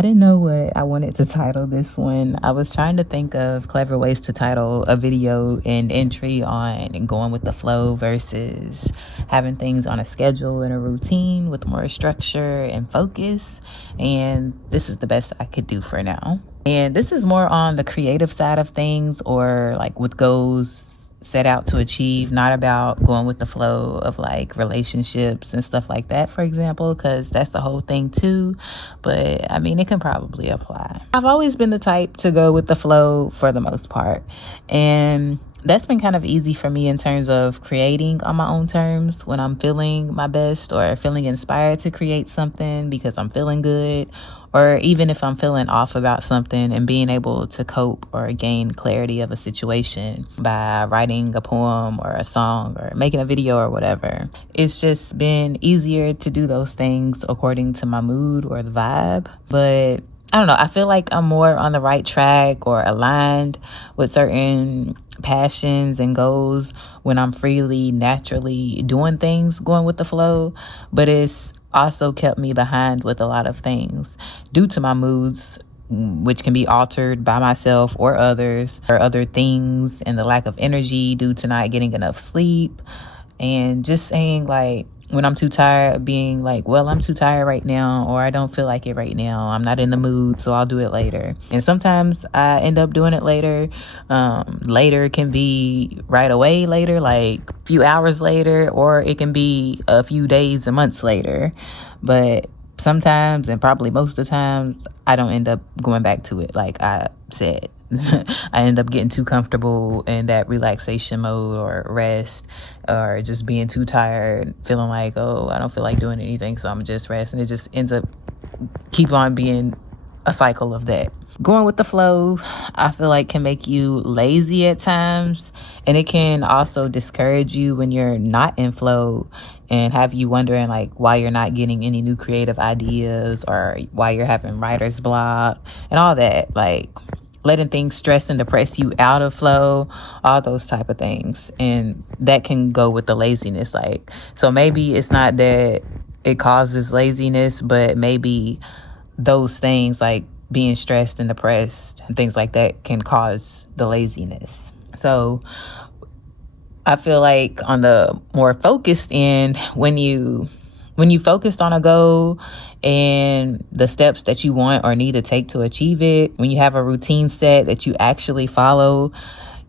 I didn't know what I wanted to title this one. I was trying to think of clever ways to title a video and entry on going with the flow versus having things on a schedule and a routine with more structure and focus. And this is the best I could do for now. And this is more on the creative side of things, or like with goals set out to achieve, not about going with the flow of like relationships and stuff like that, for example, because that's the whole thing too. But I mean, it can probably apply. I've always been the type to go with the flow for the most part, and that's been kind of easy for me in terms of creating on my own terms when I'm feeling my best or feeling inspired to create something because I'm feeling good, or even if I'm feeling off about something, and being able to cope or gain clarity of a situation by writing a poem or a song or making a video or whatever. It's just been easier to do those things according to my mood or the vibe. But I don't know, I feel like I'm more on the right track or aligned with certain passions and goals when I'm freely, naturally doing things, going with the flow. But it's also kept me behind with a lot of things due to my moods, which can be altered by myself or others, or other things, and the lack of energy due to not getting enough sleep. And just saying, like, when I'm too tired, being like, well, I'm too tired right now, or I don't feel like it right now, I'm not in the mood, so I'll do it later. And sometimes I end up doing it later. Later can be right away later, like a few hours later, or it can be a few days and months later. But sometimes, and probably most of the times, I don't end up going back to it, like I said. I end up getting too comfortable in that relaxation mode or rest, or just being too tired, feeling like, oh, I don't feel like doing anything, so I'm just rest. And it just ends up keep on being a cycle of that. Going with the flow, I feel like, can make you lazy at times, and it can also discourage you when you're not in flow and have you wondering like why you're not getting any new creative ideas, or why you're having writer's block and all that, like letting things stress and depress you out of flow, all those type of things. And that can go with the laziness. Like, so maybe it's not that it causes laziness, but maybe those things like being stressed and depressed and things like that can cause the laziness. So I feel like on the more focused end, when you focused on a goal and the steps that you want or need to take to achieve it, when you have a routine set that you actually follow,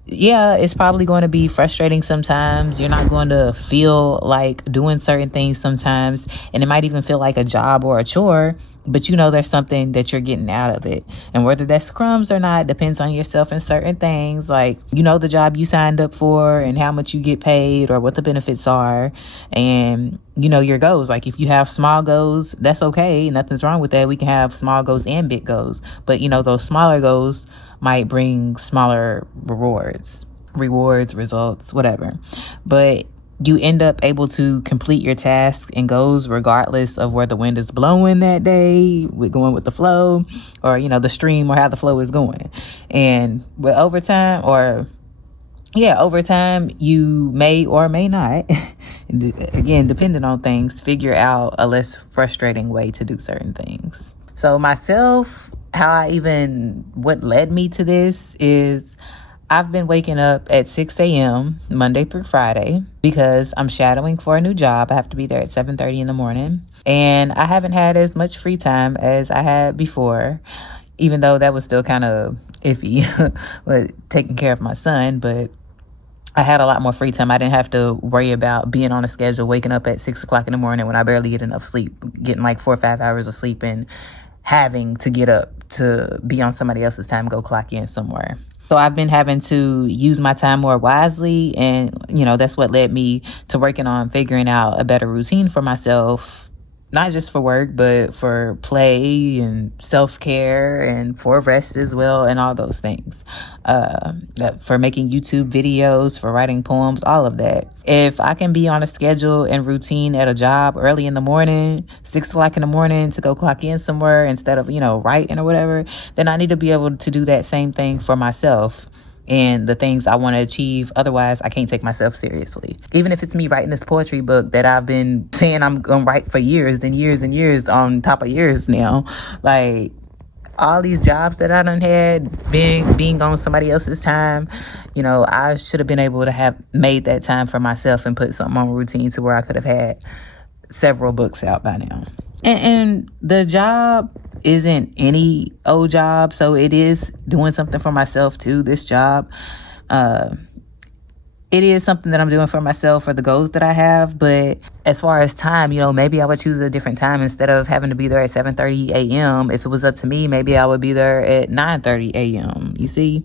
yeah, it's probably going to be frustrating sometimes. You're not going to feel like doing certain things sometimes, and it might even feel like a job or a chore, but you know there's something that you're getting out of it. And whether that's crumbs or not depends on yourself and certain things, like, you know, the job you signed up for and how much you get paid or what the benefits are, and you know your goals. Like, if you have small goals, that's okay, nothing's wrong with that. We can have small goals and big goals, but you know, those smaller goals might bring smaller results, whatever. But you end up able to complete your tasks and goals regardless of where the wind is blowing that day, with going with the flow, or you know, the stream, or how the flow is going. And with over time, you may or may not, again, depending on things, figure out a less frustrating way to do certain things. So myself, what led me to this is I've been waking up at 6 a.m. Monday through Friday because I'm shadowing for a new job. I have to be there at 7:30 in the morning. And I haven't had as much free time as I had before, even though that was still kind of iffy with taking care of my son. But I had a lot more free time. I didn't have to worry about being on a schedule, waking up at 6 o'clock in the morning when I barely get enough sleep, getting like 4 or 5 hours of sleep, and having to get up to be on somebody else's time, go clock in somewhere. So I've been having to use my time more wisely, and you know, that's what led me to working on figuring out a better routine for myself, not just for work, but for play and self-care and for rest as well, and all those things. For making YouTube videos, for writing poems, all of that. If I can be on a schedule and routine at a job early in the morning, 6 o'clock in the morning, to go clock in somewhere instead of, you know, writing or whatever, then I need to be able to do that same thing for myself and the things I want to achieve. Otherwise, I can't take myself seriously. Even if it's me writing this poetry book that I've been saying I'm going to write for years and years and years on top of years now, like, all these jobs that I done had, being on somebody else's time, I should have been able to have made that time for myself and put something on routine to where I could have had several books out by now. And the job isn't any old job, so it is doing something for myself too. This job, it is something that I'm doing for myself for the goals that I have. But as far as time, maybe I would choose a different time instead of having to be there at 7:30 a.m. If it was up to me, maybe I would be there at 9:30 a.m. You see?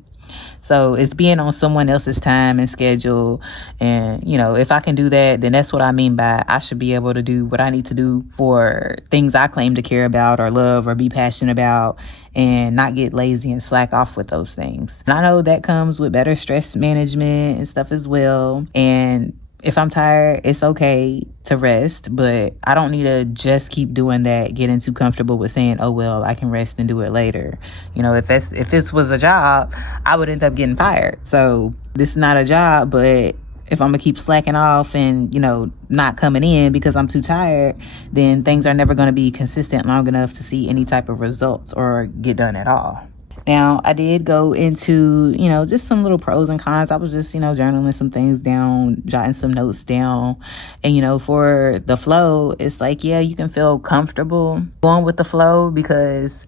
So it's being on someone else's time and schedule. And, if I can do that, then that's what I mean by I should be able to do what I need to do for things I claim to care about or love or be passionate about, and not get lazy and slack off with those things. And I know that comes with better stress management and stuff as well. And if I'm tired, it's okay to rest, but I don't need to just keep doing that, getting too comfortable with saying, oh, well, I can rest and do it later. If this was a job, I would end up getting fired. So this is not a job, but if I'm gonna keep slacking off and, not coming in because I'm too tired, then things are never gonna be consistent long enough to see any type of results or get done at all. Now, I did go into, just some little pros and cons. I was just, journaling some things down, jotting some notes down. And, for the flow, it's like, yeah, you can feel comfortable going with the flow because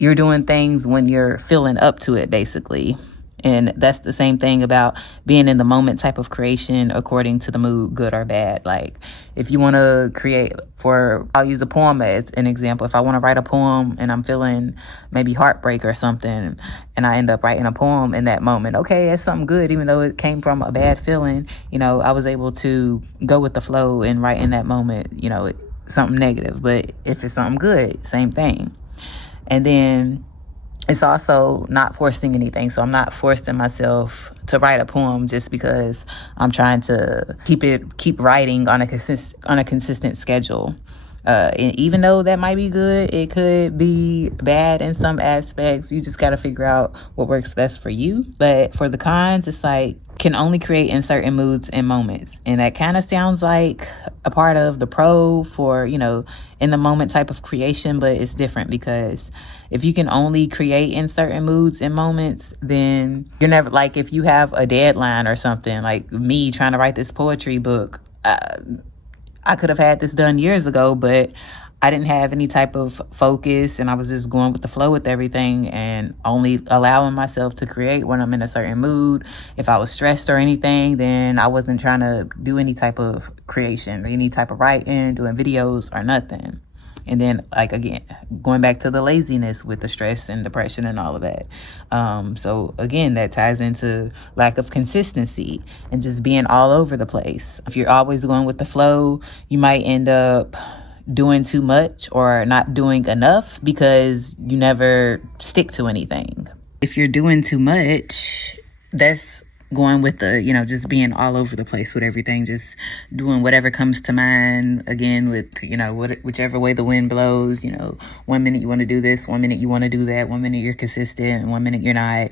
you're doing things when you're feeling up to it, basically. And that's the same thing about being in the moment type of creation according to the mood, good or bad. Like if you want to create I'll use a poem as an example. If I want to write a poem and I'm feeling maybe heartbreak or something, and I end up writing a poem in that moment, okay, it's something good, even though it came from a bad feeling. I was able to go with the flow and write in that moment, something negative. But if it's something good, same thing. And then it's also not forcing anything. So I'm not forcing myself to write a poem just because I'm trying to keep writing on a consistent schedule. And even though that might be good, it could be bad in some aspects. You just got to figure out what works best for you. But for the cons, it's like can only create in certain moods and moments. And that kind of sounds like a part of the pro for, in the moment type of creation, but it's different because if you can only create in certain moods and moments, then you're never, like if you have a deadline or something, like me trying to write this poetry book, I could have had this done years ago, but I didn't have any type of focus and I was just going with the flow with everything and only allowing myself to create when I'm in a certain mood. If I was stressed or anything, then I wasn't trying to do any type of creation or any type of writing, doing videos or nothing. And then, like, again, going back to the laziness with the stress and depression and all of that. So, again, that ties into lack of consistency and just being all over the place. If you're always going with the flow, you might end up doing too much or not doing enough because you never stick to anything. If you're doing too much, that's going with the, just being all over the place with everything, just doing whatever comes to mind, again, with, whichever way the wind blows, 1 minute you want to do this, 1 minute you want to do that, 1 minute you're consistent, and 1 minute you're not.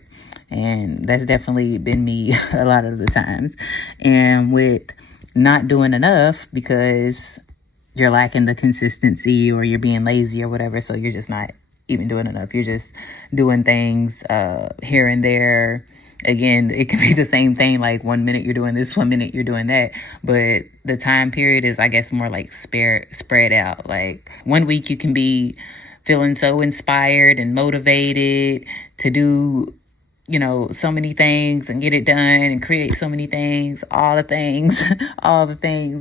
And that's definitely been me a lot of the times. And with not doing enough because you're lacking the consistency or you're being lazy or whatever, so you're just not even doing enough. You're just doing things here and there. Again, it can be the same thing, like 1 minute you're doing this, 1 minute you're doing that. But the time period is, I guess, more like spread out. Like 1 week you can be feeling so inspired and motivated to do, so many things and get it done and create so many things, all the things.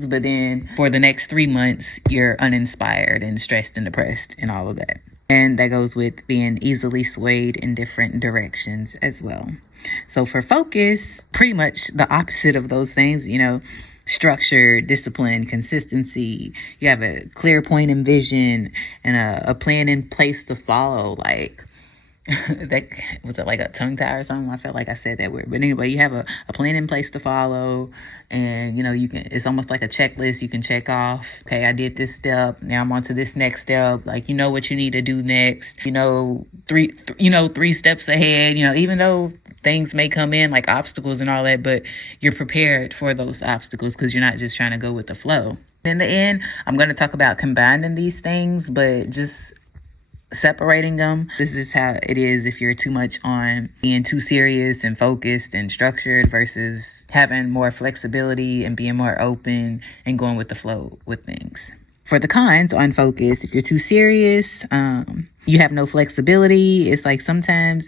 But then for the next 3 months, you're uninspired and stressed and depressed and all of that. And that goes with being easily swayed in different directions as well. So for focus, pretty much the opposite of those things, structure, discipline, consistency. You have a clear point and vision and a plan in place to follow. Like that was it, like a tongue tie or something? I felt like I said that word. But anyway, you have a plan in place to follow, and you can, it's almost like a checklist you can check off. Okay, I did this step, now I'm on to this next step. Like what you need to do next, three steps ahead, even though things may come in like obstacles and all that, but you're prepared for those obstacles because you're not just trying to go with the flow. In the end, I'm going to talk about combining these things, but just separating them. This is how it is if you're too much on being too serious and focused and structured versus having more flexibility and being more open and going with the flow with things. For the cons on focus, if you're too serious, you have no flexibility. It's like sometimes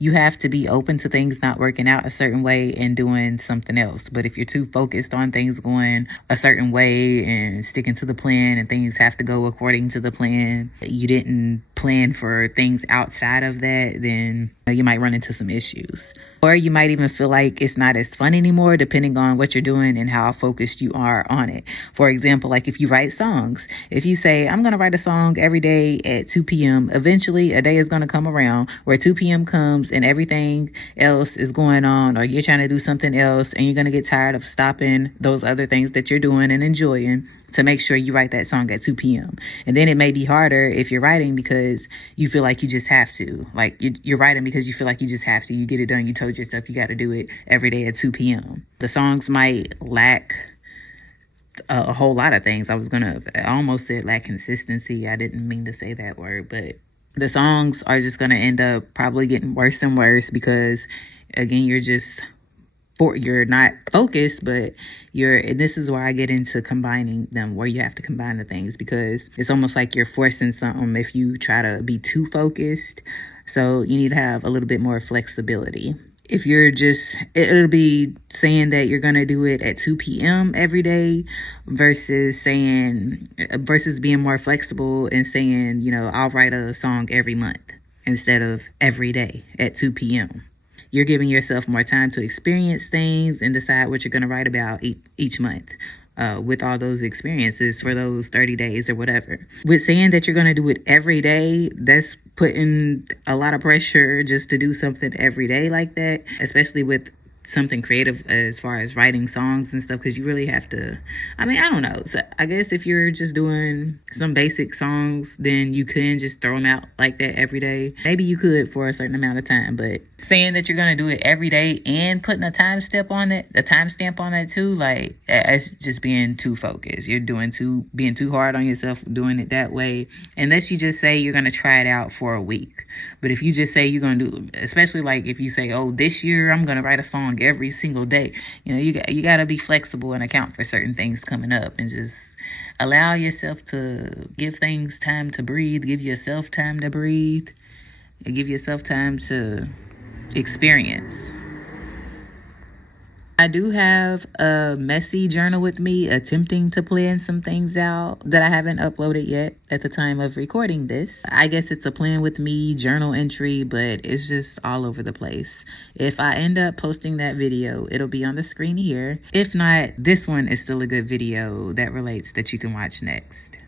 you have to be open to things not working out a certain way and doing something else. But if you're too focused on things going a certain way and sticking to the plan and things have to go according to the plan, you didn't plan for things outside of that, then you might run into some issues. Or you might even feel like it's not as fun anymore, depending on what you're doing and how focused you are on it. For example, like if you write songs, if you say, I'm going to write a song every day at 2 p.m., eventually a day is going to come around where 2 p.m. comes and everything else is going on, or you're trying to do something else and you're going to get tired of stopping those other things that you're doing and enjoying to make sure you write that song at 2 p.m. And then it may be harder if you're writing because you feel like you just have to. Like you're writing because you feel like you just have to. You get it done. You told yourself you got to do it every day at 2 p.m. The songs might lack a whole lot of things. I almost said lack consistency. I didn't mean to say that word, but the songs are just going to end up probably getting worse and worse because, again, you're not focused, but and this is where I get into combining them, where you have to combine the things, because it's almost like you're forcing something if you try to be too focused. So you need to have a little bit more flexibility. If it'll be saying that you're going to do it at 2 p.m. every day versus being more flexible and saying, I'll write a song every month instead of every day at 2 p.m. You're giving yourself more time to experience things and decide what you're going to write about each month with all those experiences for those 30 days or whatever. With saying that you're going to do it every day, that's putting a lot of pressure just to do something every day like that, especially with something creative as far as writing songs and stuff, because you really have to, I don't know. So I guess if you're just doing some basic songs, then you can just throw them out like that every day. Maybe you could for a certain amount of time, but saying that you're going to do it every day and putting a timestamp on that too, like it's just being too focused. You're being too hard on yourself doing it that way, unless you just say you're going to try it out for a week. But if you just say you're going to do, especially like if you say, oh, this year I'm going to write a song every single day, you got to be flexible and account for certain things coming up, and just allow yourself to give things time to breathe. Give yourself time to breathe, and give yourself time to experience. I do have a messy journal with me, attempting to plan some things out that I haven't uploaded yet at the time of recording this. I guess it's a plan with me journal entry, but it's just all over the place. If I end up posting that video, it'll be on the screen here. If not, this one is still a good video that relates that you can watch next.